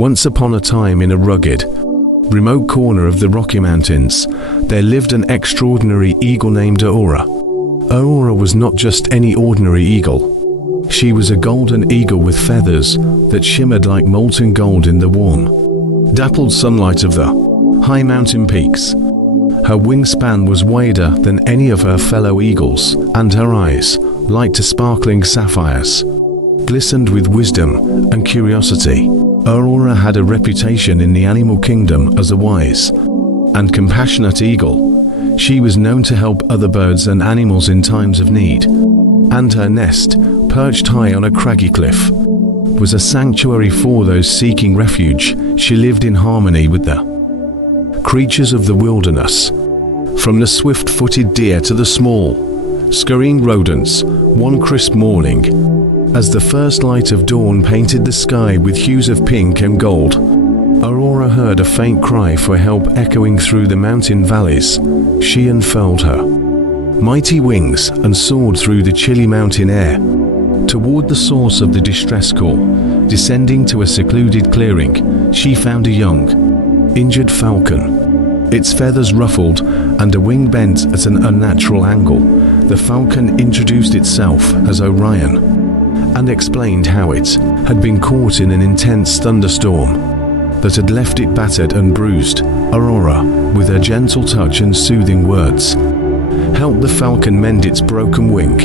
Once upon a time, in a rugged, remote corner of the Rocky Mountains, there lived an extraordinary eagle named Aurora. Aurora was not just any ordinary eagle. She was a golden eagle with feathers that shimmered like molten gold in the warm, dappled sunlight of the high mountain peaks. Her wingspan was wider than any of her fellow eagles, and her eyes, like to sparkling sapphires, glistened with wisdom and curiosity. Aurora had a reputation in the animal kingdom as a wise and compassionate eagle. She was known to help other birds and animals in times of need, and her nest, perched high on a craggy cliff, was a sanctuary for those seeking refuge. She lived in harmony with the creatures of the wilderness, from the swift-footed deer to the small, scurrying rodents. One crisp morning, as the first light of dawn painted the sky with hues of pink and gold, Aurora heard a faint cry for help echoing through the mountain valleys. She unfurled her mighty wings and soared through the chilly mountain air toward the source of the distress call. Descending to a secluded clearing, she found a young, injured falcon, its feathers ruffled and a wing bent at an unnatural angle. The falcon introduced itself as Orion and explained how it had been caught in an intense thunderstorm that had left it battered and bruised. Aurora, with her gentle touch and soothing words, helped the falcon mend its broken wing.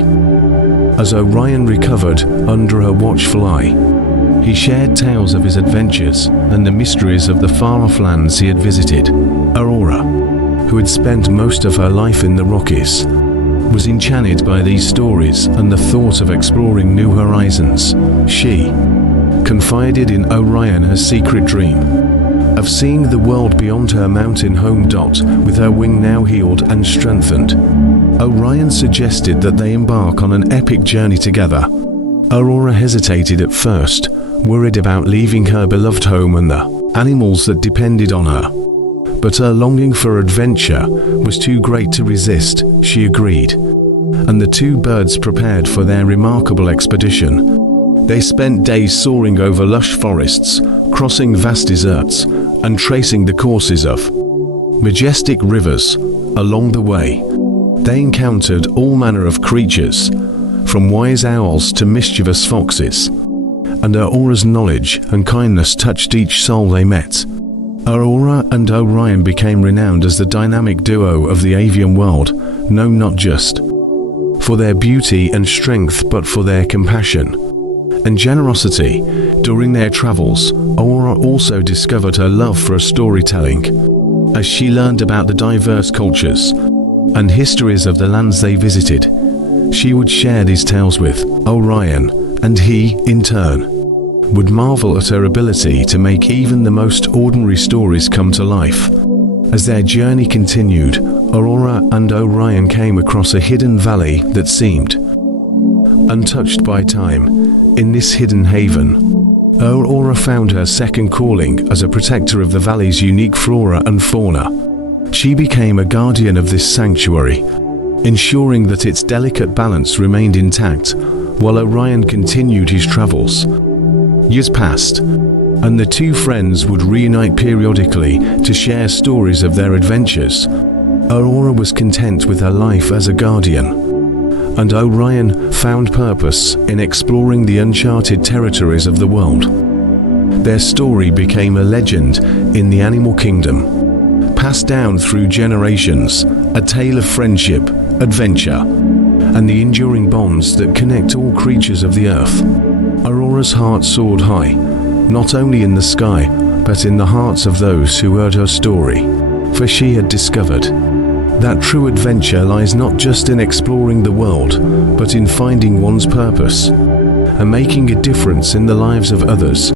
As Orion recovered under her watchful eye, he shared tales of his adventures and the mysteries of the far-off lands he had visited. Aurora, who had spent most of her life in the Rockies, was enchanted by these stories and the thought of exploring new horizons. She confided in Orion her secret dream of seeing the world beyond her mountain home. With her wing now healed and strengthened, Orion suggested that they embark on an epic journey together. Aurora hesitated at first, worried about leaving her beloved home and the animals that depended on her. But her longing for adventure was too great to resist. She agreed, and the two birds prepared for their remarkable expedition. They spent days soaring over lush forests, crossing vast deserts, and tracing the courses of majestic rivers. Along the way, they encountered all manner of creatures, from wise owls to mischievous foxes, and Aurora's knowledge and kindness touched each soul they met. Aurora and Orion became renowned as the dynamic duo of the avian world, known not just for their beauty and strength but for their compassion and generosity. During their travels, Aurora also discovered her love for storytelling. As she learned about the diverse cultures and histories of the lands they visited, she would share these tales with Orion, and he, in turn, would marvel at her ability to make even the most ordinary stories come to life. As their journey continued, Aurora and Orion came across a hidden valley that seemed untouched by time. In this hidden haven, Aurora found her second calling as a protector of the valley's unique flora and fauna. She became a guardian of this sanctuary, ensuring that its delicate balance remained intact, while Orion continued his travels. Years passed, and the two friends would reunite periodically to share stories of their adventures. Aurora was content with her life as a guardian, and Orion found purpose in exploring the uncharted territories of the world. Their story became a legend in the animal kingdom, passed down through generations, a tale of friendship, adventure, and the enduring bonds that connect all creatures of the earth. Aurora's heart soared high, not only in the sky, but in the hearts of those who heard her story, for she had discovered that true adventure lies not just in exploring the world, but in finding one's purpose and making a difference in the lives of others.